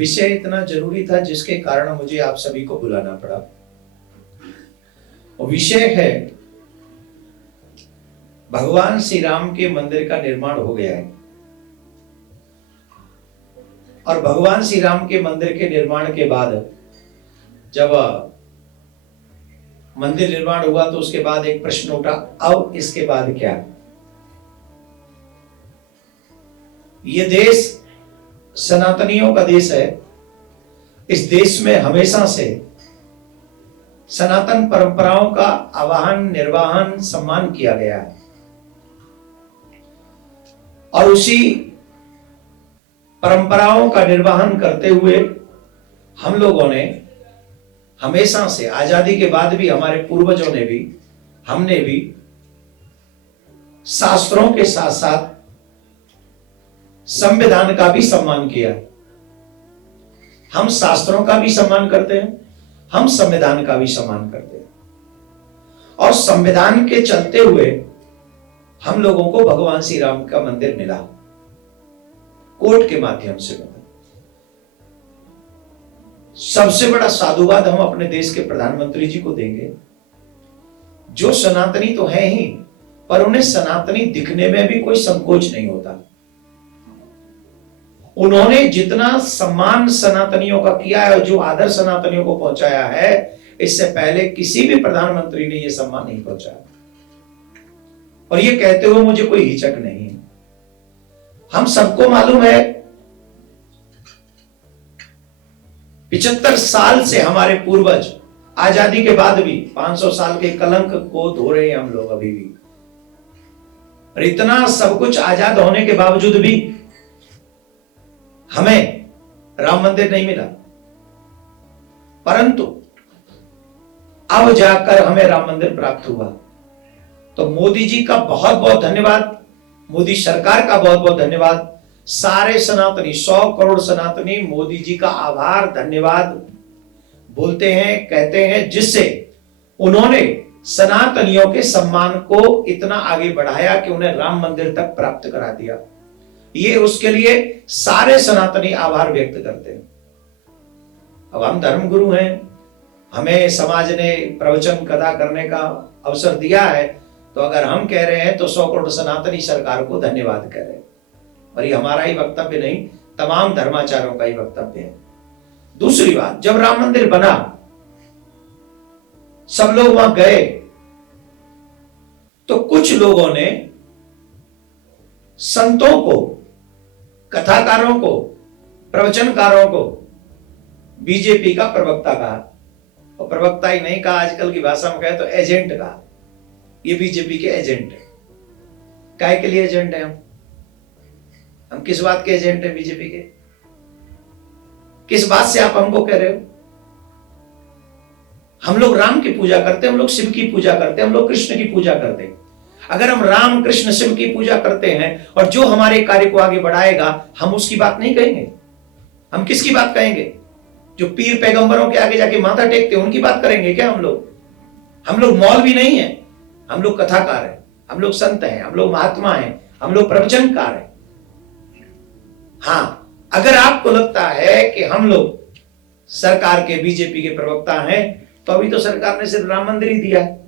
विषय इतना जरूरी था जिसके कारण मुझे आप सभी को बुलाना पड़ा। विषय है भगवान श्री राम के मंदिर का निर्माण हो गया है और भगवान श्री राम के मंदिर के निर्माण के बाद जब मंदिर निर्माण हुआ तो उसके बाद एक प्रश्न उठा, अब इसके बाद क्या? ये देश सनातनियों का देश है। इस देश में हमेशा से सनातन परंपराओं का आवाहन, निर्वाहन, सम्मान किया गया है और उसी परंपराओं का निर्वाहन करते हुए हम लोगों ने हमेशा से, आजादी के बाद भी हमारे पूर्वजों ने भी, हमने भी शास्त्रों के साथ साथ संविधान का भी सम्मान किया। हम शास्त्रों का भी सम्मान करते हैं, हम संविधान का भी सम्मान करते हैं और संविधान के चलते हुए हम लोगों को भगवान श्री राम का मंदिर मिला, कोर्ट के माध्यम से मिला। सबसे बड़ा साधुवाद हम अपने देश के प्रधानमंत्री जी को देंगे, जो सनातनी तो है ही, पर उन्हें सनातनी दिखने में भी कोई संकोच नहीं होता। उन्होंने जितना सम्मान सनातनियों का किया है और जो आदर सनातनियों को पहुंचाया है, इससे पहले किसी भी प्रधानमंत्री ने यह सम्मान नहीं पहुंचाया। और ये कहते हुए मुझे कोई हिचक नहीं है। हम सबको मालूम है 75 साल से हमारे पूर्वज, आजादी के बाद भी 500 साल के कलंक को धो रहे हैं हम लोग अभी भी। और इतना सब कुछ आजाद होने के बावजूद भी हमें राम मंदिर नहीं मिला, परंतु अब जाकर हमें राम मंदिर प्राप्त हुआ। तो मोदी जी का बहुत बहुत धन्यवाद, मोदी सरकार का बहुत बहुत धन्यवाद। सारे सनातनी, 100 करोड़ सनातनी मोदी जी का आभार, धन्यवाद बोलते हैं, कहते हैं, जिससे उन्होंने सनातनियों के सम्मान को इतना आगे बढ़ाया कि उन्हें राम मंदिर तक प्राप्त करा दिया। ये उसके लिए सारे सनातनी आभार व्यक्त करते हैं। अब हम धर्मगुरु हैं, हमें समाज ने प्रवचन कथा करने का अवसर दिया है, तो अगर हम कह रहे हैं तो 100 करोड़ सनातनी सरकार को धन्यवाद कह रहे हैं। और ये हमारा ही वक्तव्य नहीं, तमाम धर्माचार्यों का ही वक्तव्य है। दूसरी बात, जब राम मंदिर बना, सब लोग वहां गए, तो कुछ लोगों ने संतों को, कथाकारों को, प्रवचनकारों को बीजेपी का प्रवक्ता कहा। और प्रवक्ता ही नहीं कहा, आजकल की भाषा में कहे तो एजेंट कहा। ये बीजेपी के एजेंट है। काहे के लिए एजेंट है? हम किस बात के एजेंट है बीजेपी के? किस बात से आप हमको कह रहे हो? हम लोग राम की पूजा करते हैं, हम लोग शिव की पूजा करते हैं, हम लोग कृष्ण की पूजा करते हैं। अगर हम राम, कृष्ण, शिव की पूजा करते हैं और जो हमारे कार्य को आगे बढ़ाएगा, हम उसकी बात नहीं कहेंगे। हम किसकी बात कहेंगे? जो पीर पैगंबरों के आगे जाके माथा टेकते हैं, उनकी बात करेंगे क्या हम लोग? हम लोग मौलवी नहीं है, हम लोग कथाकार हैं, हम लोग संत हैं, हम लोग महात्मा हैं, हम लोग प्रवचनकार हैं। हाँ, अगर आपको लगता है कि हम लोग सरकार के, बीजेपी के प्रवक्ता हैं, तो अभी तो सरकार ने सिर्फ राम मंदिर ही दिया है।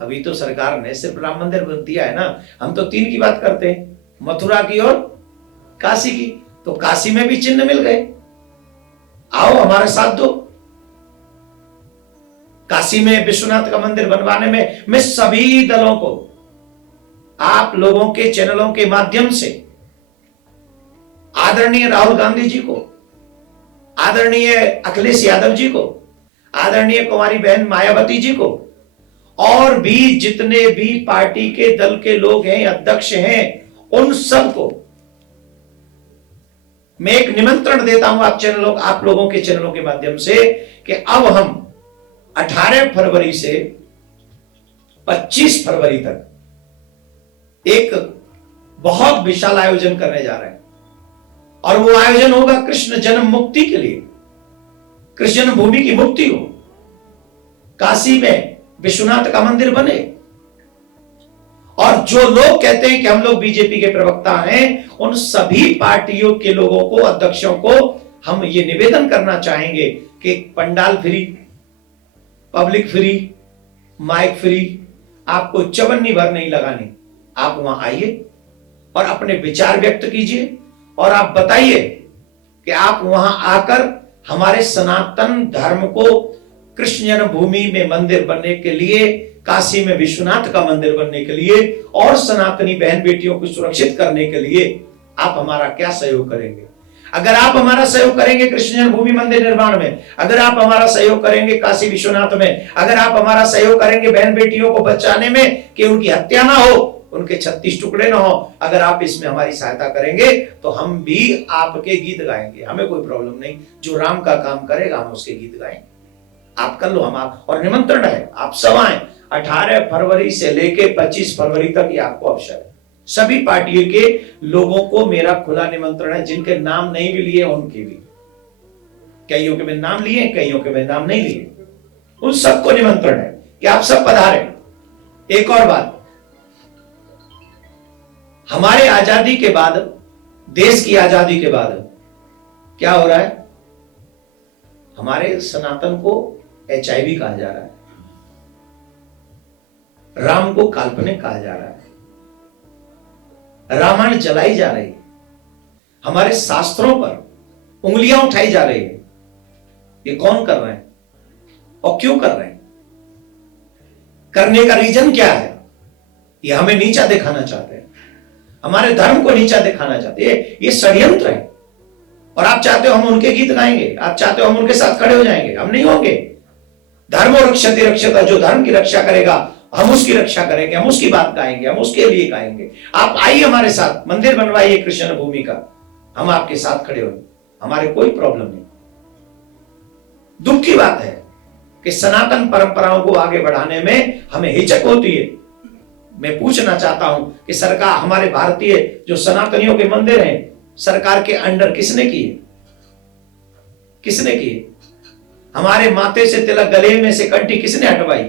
अभी तो सरकार ने सिर्फ राम मंदिर दिया है ना। हम तो 3 की बात करते हैं, मथुरा की और काशी की। तो काशी में भी चिन्ह मिल गए, आओ हमारे साथ दो। काशी में विश्वनाथ का मंदिर बनवाने में मैं सभी दलों को, आप लोगों के चैनलों के माध्यम से, आदरणीय राहुल गांधी जी को, आदरणीय अखिलेश यादव जी को, आदरणीय कुमारी बहन मायावती जी को, और भी जितने भी पार्टी के दल के लोग हैं, अध्यक्ष हैं, उन सबको मैं एक निमंत्रण देता हूं आप लोगों के चैनलों के माध्यम से कि अब हम 18 फरवरी से 25 फरवरी तक एक बहुत विशाल आयोजन करने जा रहे हैं। और वो आयोजन होगा कृष्ण जन्म मुक्ति के लिए, कृष्ण जन्मभूमि की मुक्ति हो, काशी में विश्वनाथ का मंदिर बने। और जो लोग कहते हैं कि हम लोग बीजेपी के प्रवक्ता हैं, उन सभी पार्टियों के लोगों को, अध्यक्षों को हम ये निवेदन करना चाहेंगे कि pandal free, public free, mic free, आपको चवन्नी भर नहीं लगानी। आप वहां आइए और अपने विचार व्यक्त कीजिए और आप बताइए कि आप वहां आकर हमारे सनातन धर्म को कृष्ण जन्मभूमि में मंदिर बनने के लिए, काशी में विश्वनाथ का मंदिर बनने के लिए और सनातनी बहन बेटियों को सुरक्षित करने के लिए आप हमारा क्या सहयोग करेंगे? अगर आप हमारा सहयोग करेंगे कृष्ण जन्मभूमि मंदिर निर्माण में, अगर आप हमारा सहयोग करेंगे काशी विश्वनाथ में, अगर आप हमारा सहयोग करेंगे बहन बेटियों को बचाने में कि उनकी हत्या ना हो, उनके 36 टुकड़े ना हो, अगर आप इसमें हमारी सहायता करेंगे तो हम भी आपके गीत गाएंगे, हमें कोई प्रॉब्लम नहीं। जो राम का काम करेगा हम उसके गीत गाएंगे। आप कर लो, हम आप, और निमंत्रण है, आप सब आए। 18 फरवरी से लेके 25 फरवरी तक ये आपको अवसर है। सभी पार्टियों के लोगों को मेरा खुला निमंत्रण है, जिनके नाम नहीं भी लिए उनके भी, कईयों के मैं नाम लिए, कईयों के मैं नाम नहीं लिए, उन सबको निमंत्रण है कि आप सब पधारें। एक और बात, हमारे आजादी के बाद, देश की आजादी के बाद क्या हो रहा है? हमारे सनातन को HIV कहा जा रहा है, राम को काल्पनिक कहा जा रहा है, रामायण जलाई जा रही है, हमारे शास्त्रों पर उंगलियां उठाई जा रही है। ये कौन कर रहे हैं और क्यों कर रहे हैं? करने का रीजन क्या है? ये हमें नीचा दिखाना चाहते हैं, हमारे धर्म को नीचा दिखाना चाहते हैं। ये षड्यंत्र है। और आप चाहते हो हम उनके गीत गाएंगे, आप चाहते हो हम उनके साथ खड़े हो जाएंगे, हम नहीं होंगे। धर्मो रक्षति रक्षता, जो धर्म की रक्षा करेगा हम उसकी रक्षा करेंगे, हम उसकी बात गाएंगे, हम उसके लिए गाएंगे। आप आइए हमारे साथ, मंदिर बनवाइए कृष्ण भूमि का, हम आपके साथ खड़े होंगे, हमारे कोई प्रॉब्लम नहीं। दुख की बात है कि सनातन परंपराओं को आगे बढ़ाने में हमें हिचक होती है। मैं पूछना चाहता हूं कि सरकार, हमारे भारतीय जो सनातनियों के मंदिर हैं, सरकार के अंडर किसने किए? किसने किए? हमारे माथे से तिलक, गले में से कंठी किसने हटवाई?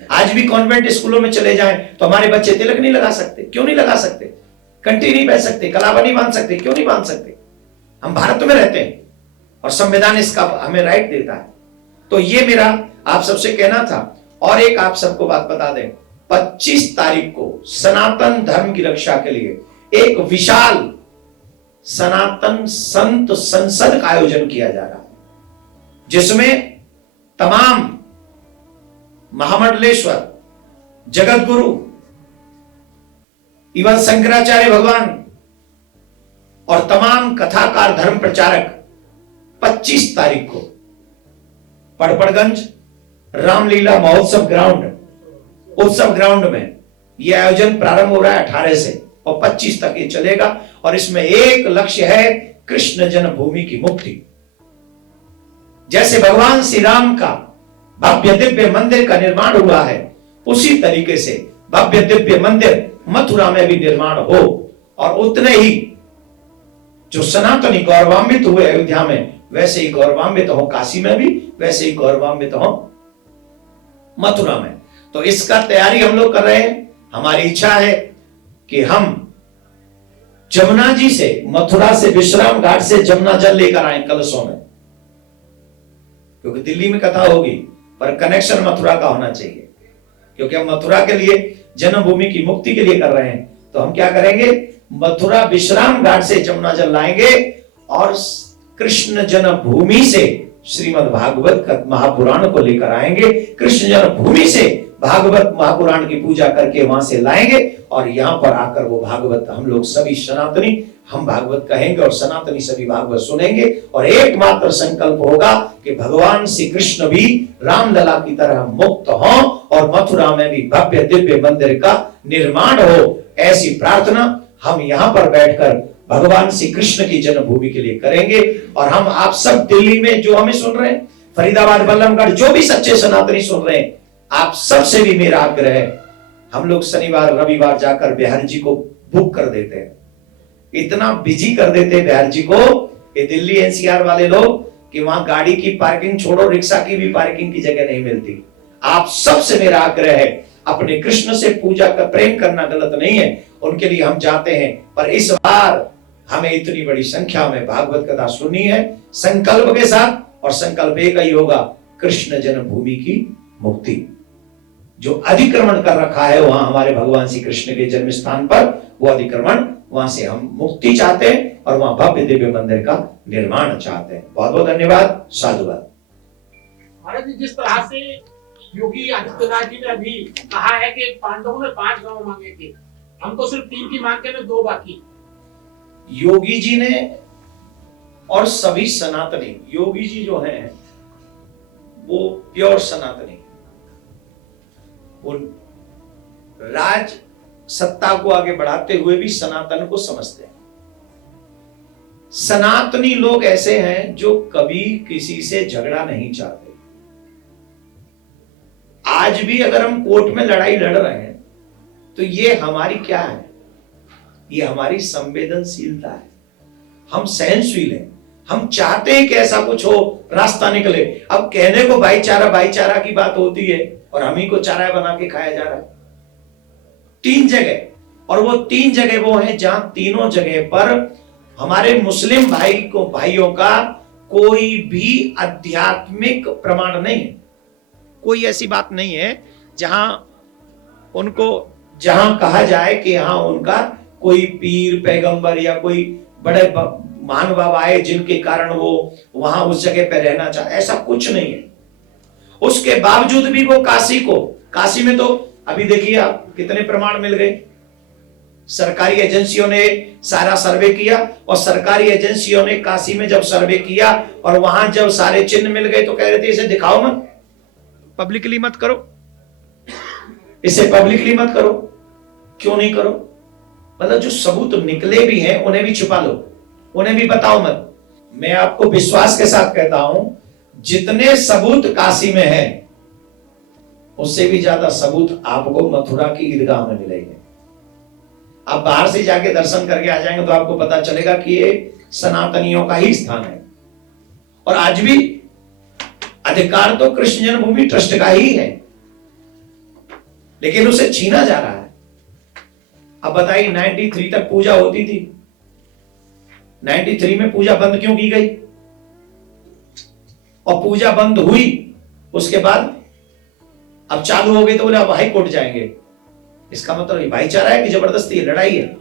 आज भी कॉन्वेंट स्कूलों में चले जाएं तो हमारे बच्चे तिलक नहीं लगा सकते। क्यों नहीं लगा सकते? कंठी नहीं पहन सकते, कलावा नहीं बांध सकते। क्यों नहीं बांध सकते? हम भारत में रहते हैं और संविधान इसका हमें राइट देता है। तो ये मेरा आप सबसे कहना था। और एक आप सबको बात बता दें, 25 तारीख को सनातन धर्म की रक्षा के लिए एक विशाल सनातन संत संसद का आयोजन किया जा रहा है, जिसमें तमाम महामंडलेश्वर, जगत गुरु, इवन शंकराचार्य भगवान और तमाम कथाकार, धर्म प्रचारक 25 तारीख को पड़पड़गंज रामलीला महोत्सव ग्राउंड, उत्सव ग्राउंड में यह आयोजन प्रारंभ हो रहा है 18 से और 25 तक ये चलेगा। और इसमें एक लक्ष्य है, कृष्ण जन्मभूमि की मुक्ति। जैसे भगवान श्री राम का भव्य दिव्य मंदिर का निर्माण हुआ है, उसी तरीके से भव्य दिव्य मंदिर मथुरा में भी निर्माण हो। और उतने ही जो सनातनी गौरवान्वित हुए अयोध्या में, वैसे ही गौरवान्वित हो काशी में भी, वैसे ही गौरवान्वित हो मथुरा में। तो इसका तैयारी हम लोग कर रहे हैं। हमारी इच्छा है कि हम जमुना जी से, मथुरा से, विश्राम घाट से जमुना जल लेकर आए कलशों में, क्योंकि दिल्ली में कथा होगी पर कनेक्शन मथुरा का होना चाहिए। क्योंकि हम मथुरा के लिए, जन्मभूमि की मुक्ति के लिए कर रहे हैं, तो हम क्या करेंगे, मथुरा विश्राम घाट से जमुना जल लाएंगे और कृष्ण जन्मभूमि से श्रीमद् भागवत का महापुराण को लेकर आएंगे। कृष्ण जन्मभूमि से भागवत महापुराण की पूजा करके वहां से लाएंगे और यहां पर आकर वो भागवत हम लोग सभी सनातनी, हम भागवत कहेंगे और सनातनी सभी भागवत सुनेंगे। और एकमात्र संकल्प होगा कि भगवान श्री कृष्ण भी रामलला की तरह मुक्त हों और मथुरा में भी भव्य दिव्य मंदिर का निर्माण हो। ऐसी प्रार्थना हम यहाँ पर बैठकर भगवान श्री कृष्ण की जन्मभूमि के लिए करेंगे। और हम आप सब दिल्ली में जो हमें सुन रहे हैं, फरीदाबाद, बल्लभगढ़, जो भी सच्चे सनातनी सुन रहे हैं, आप सबसे भी मेरा आग्रह है, हम लोग शनिवार रविवार जाकर बिहार जी को बुक कर देते हैं, इतना बिजी कर देते हैं बिहार जी को, ये दिल्ली एनसीआर वाले लोग, कि वहां गाड़ी की पार्किंग छोड़ो, रिक्शा की भी पार्किंग की जगह नहीं मिलती। आप सबसे मेरा आग्रह है, अपने कृष्ण से पूजा कर प्रेम करना गलत नहीं है, उनके लिए हम जाते हैं। पर इस बार हमें इतनी बड़ी संख्या में भागवत कथा सुननी है संकल्प के साथ, और संकल्प एक ही होगा, कृष्ण जन्मभूमि की मुक्ति। जो अधिक्रमण कर रखा है वहां हमारे भगवान श्री कृष्ण के जन्म स्थान पर, वो अधिक्रमण, वहां से हम मुक्ति चाहते हैं और वहां भव्य दिव्य मंदिर का निर्माण चाहते हैं। बहुत बहुत धन्यवाद, साधुवाद। महाराज जी, जिस तरह से योगी आदित्यनाथ जी ने अभी कहा है कि पांडवों ने 5 गांव मांगे थे, हम तो सिर्फ 3 की मांग के में 2 बाकी। योगी जी ने और सभी सनातनी, योगी जी जो हैं वो प्योर सनातनी, वो राज सत्ता को आगे बढ़ाते हुए भी सनातन को समझते हैं। सनातनी लोग ऐसे हैं जो कभी किसी से झगड़ा नहीं चाहते। आज भी अगर हम कोर्ट में लड़ाई लड़ रहे हैं तो ये हमारी क्या है, ये हमारी संवेदनशीलता है। हम सहनशील हैं, हम चाहते हैं कि ऐसा कुछ हो, रास्ता निकले। अब कहने को भाईचारा भाईचारा की बात होती है और हम ही को चारा बना के खाया जा रहा है 3 जगह, और वो 3 जगह वो हैं जहां तीनों जगह पर हमारे मुस्लिम भाइयों का कोई भी आध्यात्मिक प्रमाण नहीं है। कोई ऐसी बात नहीं है जहां कहा जाए कि हाँ उनका कोई पीर पैगंबर या कोई बड़े महानुभाव आए जिनके कारण वो वहां उस जगह पे रहना चाहे, ऐसा कुछ नहीं है। उसके बावजूद भी वो काशी में तो अभी देखिए आप कितने प्रमाण मिल गए। सरकारी एजेंसियों ने सारा सर्वे किया, और सरकारी एजेंसियों ने काशी में जब सर्वे किया और वहां जब सारे चिन्ह मिल गए तो कह रहे थे इसे दिखाओ मत, पब्लिकली मत करो, इसे पब्लिकली मत करो। क्यों नहीं करो? मतलब जो सबूत निकले भी हैं उन्हें भी छुपा लो, उन्हें भी बताओ मत। मैं आपको विश्वास के साथ कहता हूं, जितने सबूत काशी में हैं उससे भी ज्यादा सबूत आपको मथुरा की ईदगाह में मिलेंगे। आप बाहर से जाके दर्शन करके आ जाएंगे तो आपको पता चलेगा कि ये सनातनियों का ही स्थान है। और आज भी अधिकार तो कृष्ण जन्मभूमि ट्रस्ट का ही है, लेकिन उसे छीना जा रहा है। अब बताइए 93 तक पूजा होती थी, 93 में पूजा बंद क्यों की गई? और पूजा बंद हुई उसके बाद अब चालू हो गई तो बोले अब हाई कोर्ट जाएंगे। इसका मतलब भाईचारा है कि जबरदस्ती लड़ाई है?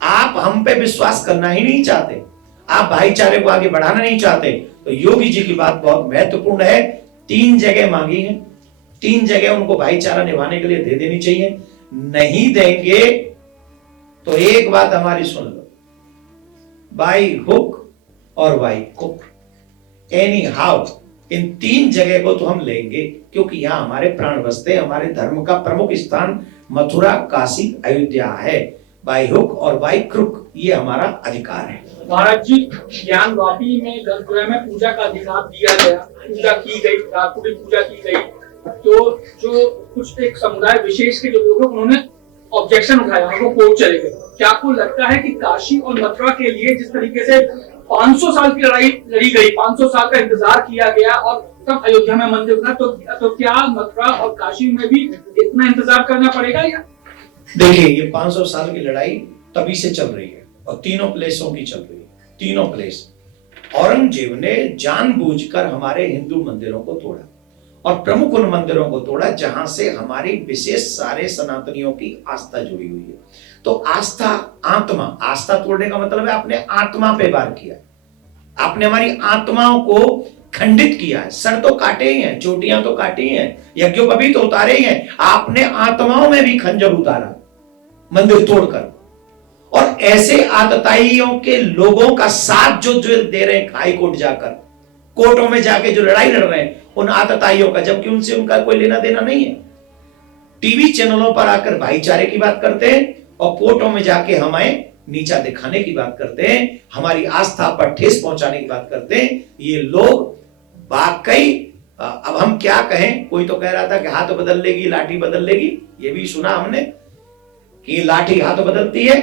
आप हम पे विश्वास करना ही नहीं चाहते, आप भाईचारे को आगे बढ़ाना नहीं चाहते। तो योगी जी की बात बहुत महत्वपूर्ण है। 3 जगह मांगी है, 3 जगह उनको भाईचारा निभाने के लिए दे देनी चाहिए। नहीं देंगे तो एक बात हमारी सुन लो, बाई हुक और by cook, any how in 3 जगह को तो हम लेंगे, क्योंकि यहां हमारे प्राण बसते, हमारे धर्म का प्रमुख स्थान मथुरा, काशी, अयोध्या है। बाई हुक और बाई क्रुक ये हमारा अधिकार है। महाराज जी, ज्ञानवापी में गर्भगृह में पूजा का अधिकार दिया गया, पूजा की गई, रात्रि पूजा की गई, तो जो कुछ एक समुदाय विशेष के जो लोग हैं उन्होंने ऑब्जेक्शन उठाया, वो कोर्ट चले गए। क्या आपको लगता है कि काशी और मथुरा के लिए जिस तरीके से 500 साल की लड़ाई लड़ी गई, 500 साल का इंतजार किया गया और तब अयोध्या में मंदिर बना, तो क्या मथुरा और काशी में भी इतना इंतजार करना पड़ेगा? या देखिए, ये 500 साल की लड़ाई तभी से चल रही है और तीनों प्लेसों की चल रही है। तीनों प्लेस औरंगजेब ने जानबूझकर हमारे हिंदू मंदिरों को तोड़ा, और प्रमुख उन मंदिरों को तोड़ा जहां से हमारी विशेष सारे सनातनियों की आस्था जुड़ी हुई है। तो आस्था, आस्था तोड़ने का मतलब है आपने आत्मा पे वार किया, आपने हमारी आत्माओं को खंडित किया है। सर तो काटे ही हैं, चोटियां तो काटी हैं, यज्ञोपवीत तो उतारे ही हैं, आपने आत्माओं में भी खंजर उतारा मंदिर तोड़कर। और ऐसे आतताइयों के लोगों का साथ जो दे रहे हैं हाई कोर्ट जाकर, कोर्टों में जाके जो लड़ाई लड़ रहे हैं उन आतताइयों का, जबकि उनसे उनका कोई लेना देना नहीं है। टीवी चैनलों पर आकर भाईचारे की बात करते हैं और कोर्टों में जाके हमें नीचा दिखाने की बात करते हैं, हमारी आस्था पर ठेस पहुंचाने की बात करते हैं। ये लोग वाकई, अब हम क्या कहें, कोई तो कह रहा था कि हाथ बदल लेगी लाठी बदल लेगी, ये भी सुना हमने कि लाठी हाथ बदलती है।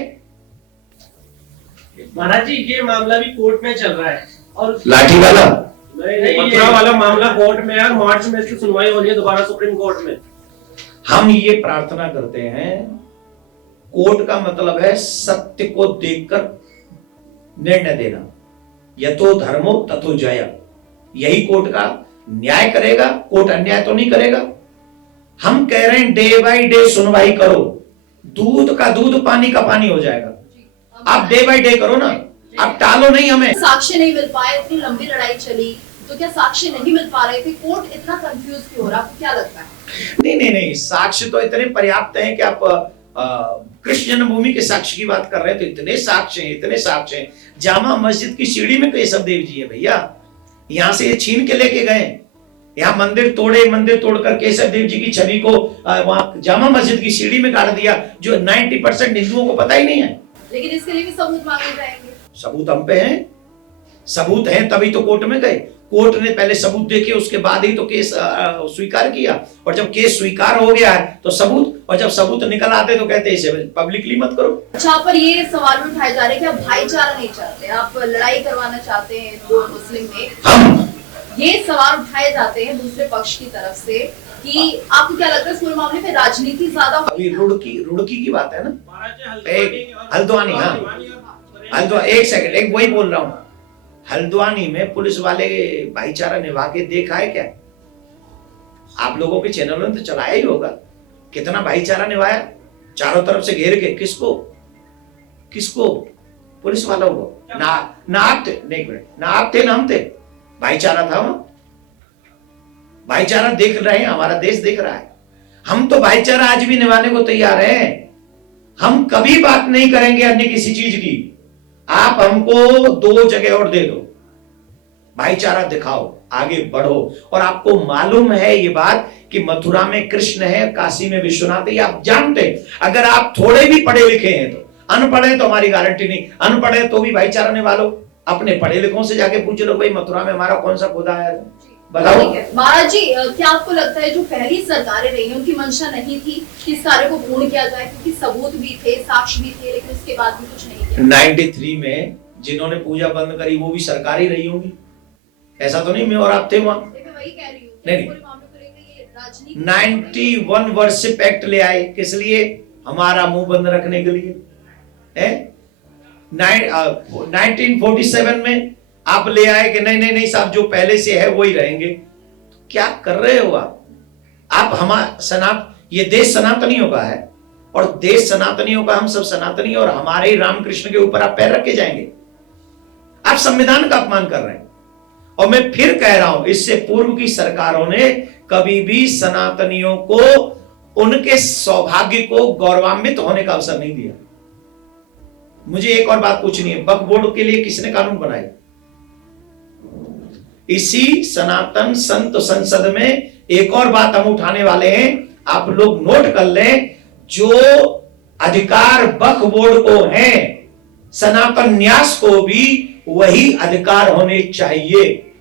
महाराज जी, ये मामला भी कोर्ट में चल रहा है और लाठी वाला मथुरा वाला मामला कोर्ट में है, मार्च में इसकी सुनवाई हो रही है दोबारा सुप्रीम कोर्ट में। हम ये प्रार्थना करते हैं, कोर्ट का मतलब है सत्य को देखकर निर्णय देना, यतो धर्मो ततो जय। यही कोर्ट का न्याय करेगा, कोर्ट अन्याय तो नहीं करेगा। हम कह रहे हैं डे बाय डे सुनवाई करो, दूध का दूध पानी का पानी हो जाएगा। आप डे बाय डे करो ना, आप टालो नहीं हमें। साक्ष्य नहीं मिल पाए, इतनी लंबी लड़ाई चली, तो क्या साक्ष्य नहीं मिल पा रहे थे? कोर्ट इतना कंफ्यूज क्यों हो रहा, आपको क्या लगता है? नहीं, साक्ष्य तो इतने पर्याप्त हैं कि आप कृष्ण जन्मभूमि के साक्ष्य की बात कर रहे हैं तो इतने साक्ष्य हैं। जामा मस्जिद की सीढ़ी में केशव देव जी है भैया, यहां से ये छीन के लेके गए, यहाँ मंदिर तोड़कर केशव देव जी की छवि को वहां जामा मस्जिद की सीढ़ी में गाड़ दिया, जो 90% हिंदुओं को पता ही नहीं है। लेकिन इसके लिए भी सबूत मांगे जाएंगे। सबूत हम पे हैं, सबूत हैं तभी तो कोर्ट में गए। कोर्ट ने पहले सबूत देखे, उसके बाद ही तो केस स्वीकार किया, और जब केस स्वीकार हो गया है तो सबूत, और जब सबूत निकल आते तो कहते इसे पब्लिकली मत करो। अच्छा, पर ये सवाल उठाए जा रहे हैं कि आप भाईचारा नहीं चाहते, आप लड़ाई करवाना चाहते हैं हिंदू और मुस्लिम में। ये सवाल उठाए जाते हैं दूसरे पक्ष की तरफ से कि आपको क्या लगता है इस पूरे मामले में राजनीति ज्यादा? अभी रुड़की की बात है ना, एक हल्द्वानी, हाँ हल्द्वानी, एक सेकंड, एक वही बोल रहा हूँ, हल्द्वानी में पुलिस वाले भाईचारा निभा के देखा है क्या? आप लोगों के चैनलों ने तो चलाया ही होगा, कितना भाईचारा निभाया, चारों तरफ से घेर के। किसको? पुलिस वालों को। ना आप थे, नहीं मिनट, ना आप थे ना हम थे, भाईचारा था वहां। भाईचारा देख रहे हैं, हमारा देश देख रहा है। हम तो भाईचारा आज भी निभाने को तैयार हैं। हम कभी बात नहीं करेंगे अन्य किसी चीज की। आप हमको 2 जगह और दे दो, भाईचारा दिखाओ, आगे बढ़ो। और आपको मालूम है ये बात कि मथुरा में कृष्ण है, काशी में विश्वनाथ है, ये आप जानते। अगर आप थोड़े भी पढ़े लिखे हैं तो, अनपढ़ है तो हमारी गारंटी नहीं, अनपढ़ है तो भी भाईचारा निभा लो। अपने पढ़े लिखों से जाके पूछ लो, भाई मथुरा में हमारा कौन सा खुदा है, बताओ। महाराज जी, क्या आपको लगता है जो पहली सरकारें रही उनकी मंशा नहीं थी कि इस कार्य को पूर्ण किया जाए, क्योंकि सबूत भी थे, साक्ष्य भी थे, लेकिन उसके बाद भी कुछ नहीं किया? 93 में जिन्होंने पूजा बंद करी वो भी सरकार ही रही होंगी, ऐसा तो नहीं मैं और आप थे वहां। मैं वही कह रही हूँ, नहीं, पूरे मामले को लेकर ये राजनीति 91 वर्शिप एक्ट ले आए, किस लिए? हमारा मुंह बंद रखने के लिए। 1947 में आप ले आए कि नहीं साहब, जो पहले से है वही रहेंगे। क्या कर रहे हो आप हमारा ये देश सनातनियों का है, और देश सनातनियों का, हम सब सनातनी, और हमारे ही रामकृष्ण के ऊपर आप पैर रख के जाएंगे? आप संविधान का अपमान कर रहे हैं। और मैं फिर कह रहा हूं, इससे पूर्व की सरकारों ने कभी भी सनातनियों को उनके सौभाग्य को गौरवान्वित होने का अवसर नहीं दिया। मुझे एक और बात पूछनी है, वक्फ बोर्ड के लिए किसने कानून बनाए? इसी सनातन संत संसद में एक और बात हम उठाने वाले हैं, आप लोग नोट कर लें। जो अधिकार वक्फ बोर्ड को है, सनातन न्यास को भी वही अधिकार होने चाहिए।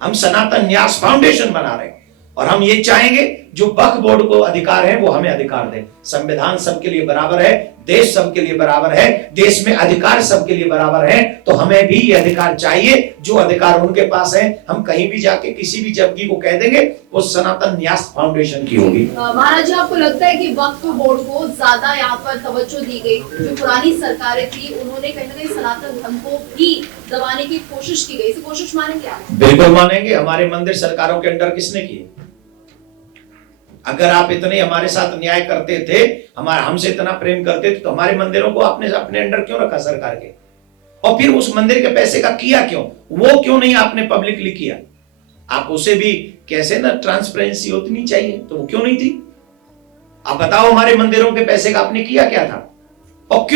हम सनातन न्यास फाउंडेशन बना रहे हैं, और हम ये चाहेंगे जो वक्फ बोर्ड को अधिकार है वो हमें अधिकार दें। संविधान सबके लिए बराबर है, देश सबके लिए बराबर है, देश में अधिकार सबके लिए बराबर है, तो हमें भी ये अधिकार चाहिए। जो अधिकार उनके पास है, हम कहीं भी जाके किसी भी जबकि को कह देंगे, वो सनातन न्यास फाउंडेशन की होगी। महाराज जी, आपको लगता है कि वक्फ बोर्ड को ज्यादा यहाँ पर तवज्जो दी गई? जो पुरानी सरकारें थी उन्होंने कहीं ना कहीं सनातन धर्म को भी दबाने की कोशिश की गई, इसे कोशिश मानेंगे आप? बिल्कुल मानेंगे। हमारे मंदिर सरकारों के अंडर किसने किए? अगर आप इतने हमारे साथ न्याय करते थे, हमसे इतना प्रेम करते थे, तो हमारे मंदिरों को आपने अपने अंडर क्यों रखा सरकार के? और फिर उस मंदिर के पैसे का किया क्यों? वो क्यों नहीं आपने पब्लिकली किया? आप उसे भी कैसे ना ट्रांसपेरेंसी होती चाहिए, तो वो क्यों नहीं थी? आप बताओ, हमारे मंदिरों के पैसे का आपने किया क्या था? और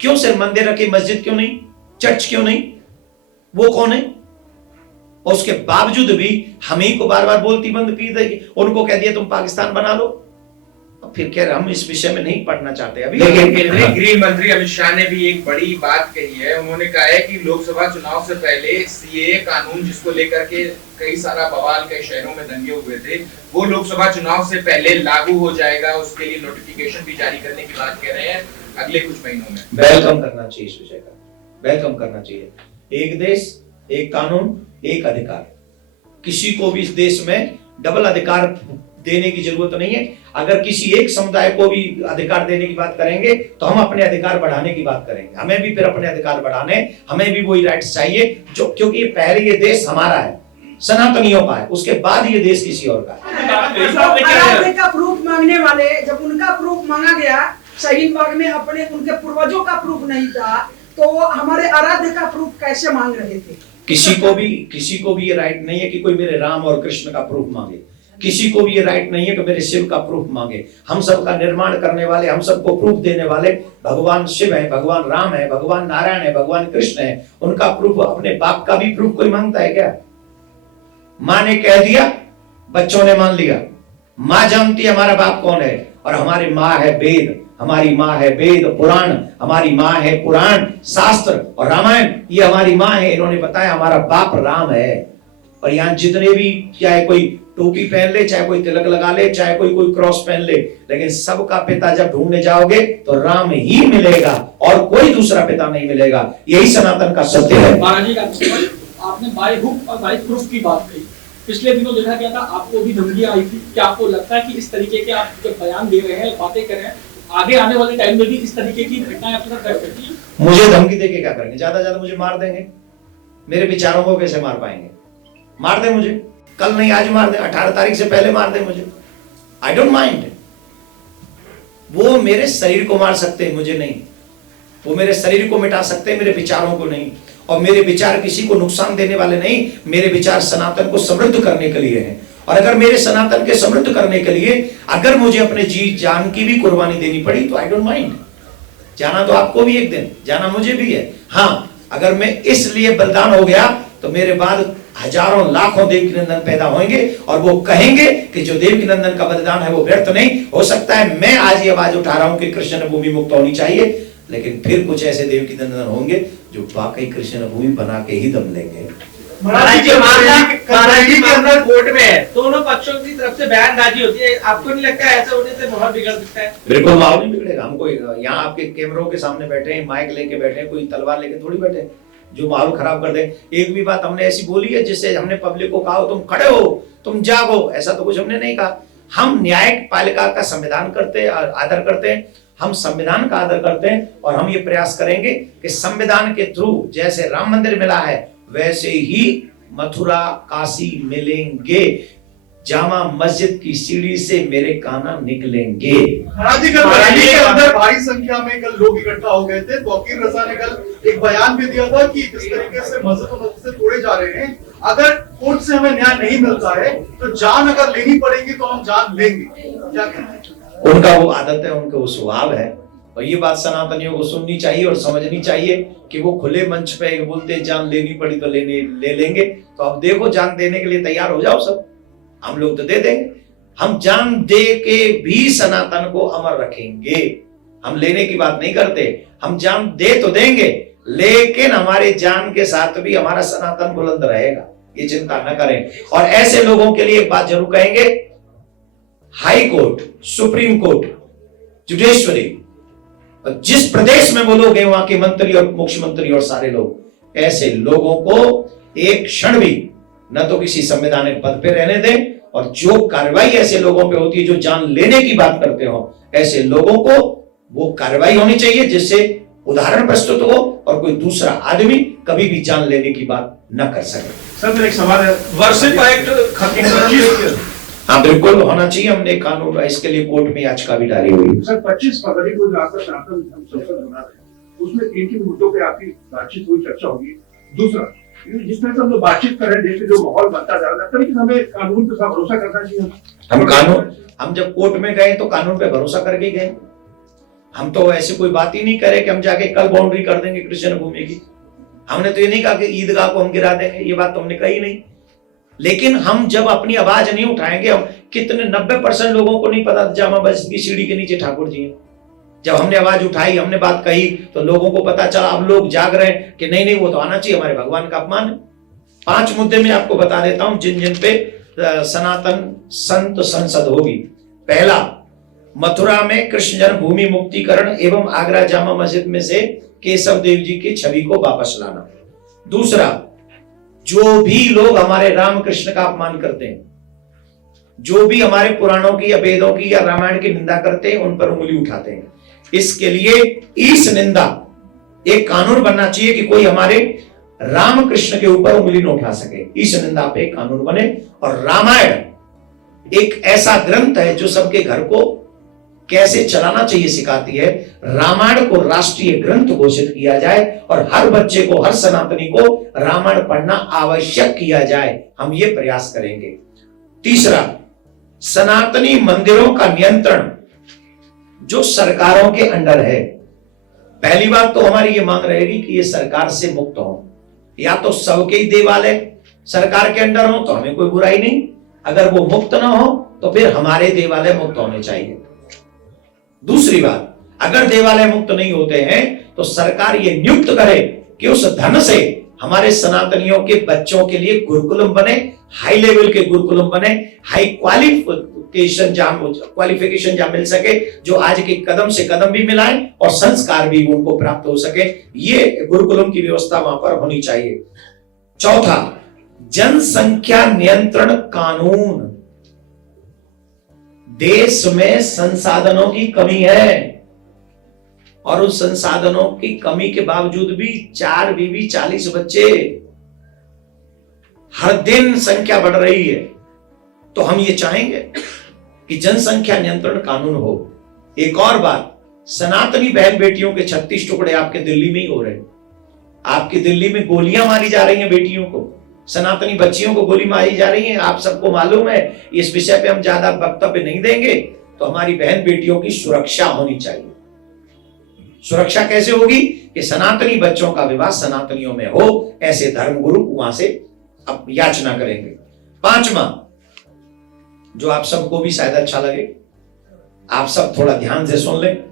क्यों सिर्फ मंदिर रखे, मस्जिद क्यों नहीं, चर्च क्यों नहीं? वो कौन है? और उसके बावजूद भी हम ही को बार बार बोलती बंद की देगी, उनको कह दिया तुम पाकिस्तान बना लो। फिर कह रहे हम इस विषय में नहीं पढ़ना चाहते अभी। लेकिन केंद्रीय गृह मंत्री अमित शाह ने भी एक बड़ी बात कही है। उन्होंने कहा है कि लोकसभा चुनाव से पहले सीएए कानून, जिसको लेकर के कई सारा बवाल कई शहरों में दंगे हुए थे, वो लोकसभा चुनाव से पहले लागू हो जाएगा। उसके लिए नोटिफिकेशन भी जारी करने की बात कह रहे हैं अगले कुछ महीनों में। वेलकम करना चाहिए इस विषय का, वेलकम करना चाहिए। एक देश, एक कानून, एक अधिकार। किसी को भी इस देश में डबल अधिकार देने की जरूरत नहीं है। अगर किसी एक समुदाय को भी अधिकार देने की बात करेंगे तो हम अपने अधिकार बढ़ाने की बात करेंगे। हमें भी फिर अपने अधिकार बढ़ाने, हमें भी वही राइट्स चाहिए जो, क्योंकि पहले ये देश हमारा है, सनातनियों का है, उसके बाद ये देश किसी और का है। आराध्य का प्रूफ मांगने वाले, जब उनका प्रूफ मांगा गया, शाहीन बाग में अपने उनके पूर्वजों का प्रूफ नहीं था, तो हमारे आराध्य का प्रूफ कैसे मांग रहे थे? किसी को भी ये राइट नहीं है कि कोई मेरे राम और कृष्ण का प्रूफ मांगे। किसी को भी ये राइट नहीं है कि मेरे शिव का प्रूफ मांगे। हम सबका निर्माण करने वाले, हम सबको प्रूफ देने वाले भगवान शिव है, भगवान राम है, भगवान नारायण है, भगवान कृष्ण है। उनका प्रूफ, अपने बाप का भी प्रूफ कोई मांगता है क्या? माँ ने कह दिया, बच्चों ने मान लिया। माँ जानती है हमारा बाप कौन है, और हमारी माँ है वेद, हमारी माँ है वेद पुराण, हमारी माँ है पुराण शास्त्र और रामायण, ये हमारी माँ है। इन्होंने बताया हमारा बाप राम है। और यहाँ जितने भी, चाहे कोई टोपी पहन ले, चाहे कोई तिलक लगा ले, चाहे कोई क्रॉस पहन ले, लेकिन सबका पिता जब ढूंढने जाओगे तो राम ही मिलेगा और कोई दूसरा पिता नहीं मिलेगा। यही सनातन का सत्य है। महाराज जी का आपने बाय हुक और बाय प्रूफ की बात कही। पिछले दिनों देखा गया था, आपको भी धमकी आई थी। क्या आपको लगता है कि इस तरीके के आप जब बयान दे रहे हैं, बातें कर रहे हैं, आगे आने वाले टाइम में भी इस तरीके की घटनाएं आपके साथ कर सकती हैं? मुझे धमकी देके क्या करेंगे? ज्यादा मुझे मार देंगे। मेरे विचारों को कैसे मार पाएंगे? मार दे मुझे, कल नहीं आज मार दे, 18 तारीख से पहले मार दे मुझे, आई डोंट माइंड। वो मेरे शरीर को मार सकते हैं, मुझे नहीं। वो मेरे शरीर को मिटा सकते हैं, मेरे विचारों को नहीं। और मेरे विचार किसी को नुकसान देने वाले नहीं, मेरे विचार सनातन को समृद्ध करने के लिए हैं। और अगर मेरे सनातन के समृद्ध करने के लिए अगर मुझे अपने जी जान की भी कुर्बानी देनी पड़ी तो आई डोंट माइंड। जाना तो आपको भी एक दिन, जाना मुझे भी है। हाँ, अगर मैं इसलिए बलिदान हो गया तो मेरे बाद हजारों लाखों देवकी नंदन पैदा होंगे और वो कहेंगे कि जो देवकी नंदन का बलिदान है वो व्यर्थ नहीं हो सकता है। मैं आज ये आवाज उठा रहा हूं कि कृष्ण भूमि मुक्त होनी चाहिए, लेकिन फिर कुछ ऐसे देवकी नंदन होंगे जो वाकई कृष्ण भूमि बना के ही दम लेंगे। महाराज जी के अंदर कोर्ट में है, दोनों पक्षों की तरफ से बयानबाजी होती है। आपको नहीं लगता है ऐसा होने से माहौल बिगड़ सकता है? बिल्कुल माहौल नहीं बिगड़ेगा। हमको यहाँ आपके कैमरों के सामने बैठे हैं, माइक लेके बैठे हैं, कोई तलवार लेके थोड़ी बैठे हैं जो माहौल खराब कर दे। एक भी बात हमने ऐसी बोली है जिससे हमने पब्लिक को कहा तुम खड़े हो, तुम जागो, ऐसा तो कुछ हमने नहीं कहा। हम न्यायिक पालिका का संविधान करते हैं, आदर करते हैं, हम संविधान का आदर करते हैं और हम ये प्रयास करेंगे कि संविधान के थ्रू जैसे राम मंदिर मिला है वैसे ही मथुरा काशी मिलेंगे। जामा मस्जिद की सीढ़ी से मेरे कान्हा निकलेंगे। महाराज जी, कल रैली के अंदर भारी संख्या में कल लोग इकट्ठा हो गए थे। वकील रजा ने कल एक बयान भी दिया था कि किस तरीके से मस्जिद से तोड़े जा रहे हैं। अगर कोर्ट से हमें न्याय नहीं मिलता है तो जान अगर लेनी पड़ेगी तो हम जान लेंगे। क्या कहते हैं? उनका वो आदत है, उनका वो स्वभाव है और ये बात सनातनियों को सुननी चाहिए और समझनी चाहिए कि वो खुले मंच पे बोलते हैं जान लेनी पड़ी तो ले लेंगे। तो अब देखो, जान देने के लिए तैयार हो जाओ सब, हम लोग तो दे देंगे। हम जान दे के भी सनातन को अमर रखेंगे। हम लेने की बात नहीं करते, हम जान दे तो देंगे लेकिन हमारे जान के साथ भी हमारा सनातन बुलंद रहेगा, ये चिंता न करें। और ऐसे लोगों के लिए एक बात जरूर कहेंगे, high court, supreme court, judiciary, जिस प्रदेश में वो लोग हैं वहां के मंत्री और मुख्यमंत्री और सारे लोग, ऐसे लोगों को एक क्षण भी न तो किसी संवैधानिक पद पे रहने दें और जो कार्रवाई ऐसे लोगों पे होती है जो जान लेने की बात करते हो, ऐसे लोगों को वो कार्रवाई होनी चाहिए जिससे उदाहरण प्रस्तुत हो और कोई दूसरा आदमी कभी भी जान लेने की बात न कर सके। सर, मेरा एक सवाल है, वर्षिप एक्ट हाँ बिल्कुल होना चाहिए। हमने कानून इसके लिए कोर्ट में याचिका भी डाली हुई। सर 25 फरवरी को जो आपका सनातन संसद बना रहे हैं उसमें किन मुद्दों पे आपकी बातचीत हुई, चर्चा होगी? दूसरा, जिस तरह से हम लोग बातचीत कर रहे हैं, देश में जो माहौल बनता जा रहा है, हमें कानून पे भरोसा करना चाहिए। हम जब कोर्ट में गए तो कानून पे भरोसा करके गए। हम तो ऐसी कोई बात ही नहीं करे कि हम जाके कल बाउंड्री कर देंगे कृष्ण भूमि की। हमने तो ये नहीं कहा कि ईदगाह को हम गिरा देंगे, ये बात तो हमने कही नहीं। लेकिन हम जब अपनी आवाज नहीं उठाएंगे, हम कितने 90% लोगों को नहीं पता जामा मस्जिद की सीढ़ी के नीचे ठाकुर जी हैं। जब हमने आवाज उठाई, हमने बात कही तो लोगों को पता चला। अब लोग जाग रहे हैं कि नहीं नहीं वो तो आना चाहिए, हमारे भगवान का अपमान है। 5 मुद्दे में आपको बता देता हूं जिन जिन पे सनातन संत संसद होगी। पहला, मथुरा में कृष्ण जन्मभूमि मुक्तिकरण एवं आगरा जामा मस्जिद में से केशव देव जी की छवि को वापस लाना। दूसरा, जो भी लोग हमारे राम कृष्ण का अपमान करते हैं जो भी हमारे पुराणों की या वेदों की या रामायण की निंदा करते हैं उन पर उंगली उठाते हैं। इसके लिए ईश निंदा एक कानून बनना चाहिए कि कोई हमारे रामकृष्ण के ऊपर उंगली न उठा सके। ईश निंदा पे एक कानून बने। और रामायण एक ऐसा ग्रंथ है जो सबके घर को कैसे चलाना चाहिए सिखाती है। रामायण को राष्ट्रीय ग्रंथ घोषित किया जाए और हर बच्चे को, हर सनातनी को रामायण पढ़ना आवश्यक किया जाए। हम ये प्रयास करेंगे। तीसरा, सनातनी मंदिरों का नियंत्रण जो सरकारों के अंडर है। पहली बात तो हमारी ये मांग रहेगी कि ये सरकार से मुक्त हो। या तो सबके ही देवालय सरकार के अंडर हो तो हमें कोई बुराई नहीं, अगर वो मुक्त ना हो तो फिर हमारे देवालय मुक्त होने चाहिए। दूसरी बात, अगर देवालय मुक्त नहीं होते हैं तो सरकार ये नियुक्त करे कि उस धन से हमारे सनातनियों के बच्चों के लिए गुरुकुलम बने, हाई लेवल के गुरुकुलम बने, हाई क्वालिफिकेशन जहां मिल सके, जो आज के कदम से कदम भी मिलाएं और संस्कार भी उनको प्राप्त हो सके। ये गुरुकुलम की व्यवस्था वहां पर होनी चाहिए। चौथा, जनसंख्या नियंत्रण कानून। देश में संसाधनों की कमी है और उन संसाधनों की कमी के बावजूद भी 4 बीवी 40 बच्चे, हर दिन संख्या बढ़ रही है। तो हम ये चाहेंगे कि जनसंख्या नियंत्रण कानून हो। एक और बात, सनातनी बहन बेटियों के 36 टुकड़े आपके दिल्ली में ही हो रहे हैं। आपकी दिल्ली में गोलियां मारी जा रही हैं बेटियों को, सनातनी बच्चियों को गोली मारी जा रही है। आप सबको मालूम है, इस विषय पे हम ज्यादा वक्तव्य नहीं देंगे। तो हमारी बहन बेटियों की सुरक्षा होनी चाहिए। सुरक्षा कैसे होगी कि सनातनी बच्चों का विवाह सनातनियों में हो, ऐसे धर्मगुरु वहां से अब याचना करेंगे। पांचवा, जो आप सबको भी शायद अच्छा लगे, आप सब थोड़ा ध्यान से सुन लें।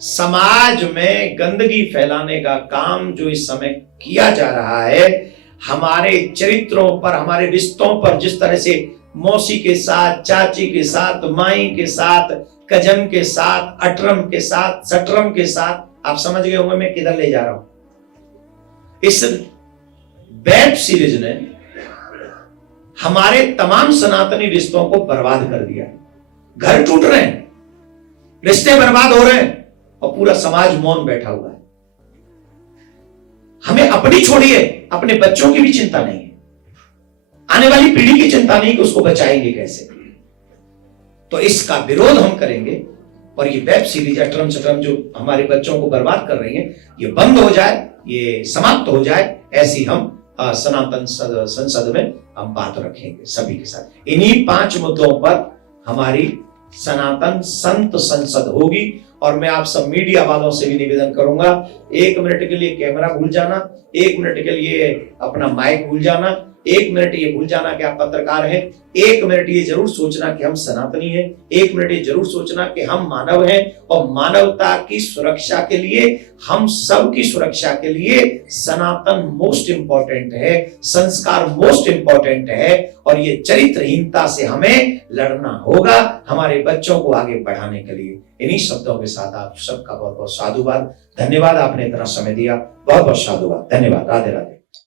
समाज में गंदगी फैलाने का काम जो इस समय किया जा रहा है, हमारे चरित्रों पर, हमारे रिश्तों पर, जिस तरह से मौसी के साथ, चाची के साथ, माई के साथ, कजन के साथ, अटरम के साथ, सटरम के साथ, आप समझ गए होंगे मैं किधर ले जा रहा हूं। इस वेब सीरीज ने हमारे तमाम सनातनी रिश्तों को बर्बाद कर दिया। घर टूट रहे हैं, रिश्ते बर्बाद हो रहे हैं और पूरा समाज मौन बैठा हुआ है। हमें अपनी छोड़िए, अपने बच्चों की भी चिंता नहीं है, आने वाली पीढ़ी की चिंता नहीं कि उसको बचाएंगे कैसे। तो इसका विरोध हम करेंगे और ये वेब सीरीज अटरम सटरम जो हमारे बच्चों को बर्बाद कर रही है, ये बंद हो जाए, ये समाप्त हो जाए। ऐसी हम सनातन संसद में हम बात रखेंगे सभी के साथ। इन्हीं 5 मुद्दों पर हमारी सनातन संत संसद होगी। और मैं आप सब मीडिया वालों से भी निवेदन करूंगा, 1 मिनट के लिए कैमरा भूल जाना, 1 मिनट के लिए अपना माइक भूल जाना, 1 मिनट ये भूल जाना कि आप पत्रकार हैं, 1 मिनट ये जरूर सोचना कि हम सनातनी हैं, 1 मिनट ये जरूर सोचना कि हम मानव हैं और मानवता की सुरक्षा के लिए, हम सब की सुरक्षा के लिए सनातन मोस्ट इंपॉर्टेंट है, संस्कार मोस्ट इंपॉर्टेंट है। और ये चरित्रहीनता से हमें लड़ना होगा हमारे बच्चों को आगे बढ़ाने के लिए। इन्हीं शब्दों के साथ आप सबका बहुत बहुत साधुवाद, धन्यवाद। आपने इतना समय दिया, बहुत बहुत साधुवाद, धन्यवाद। राधे राधे।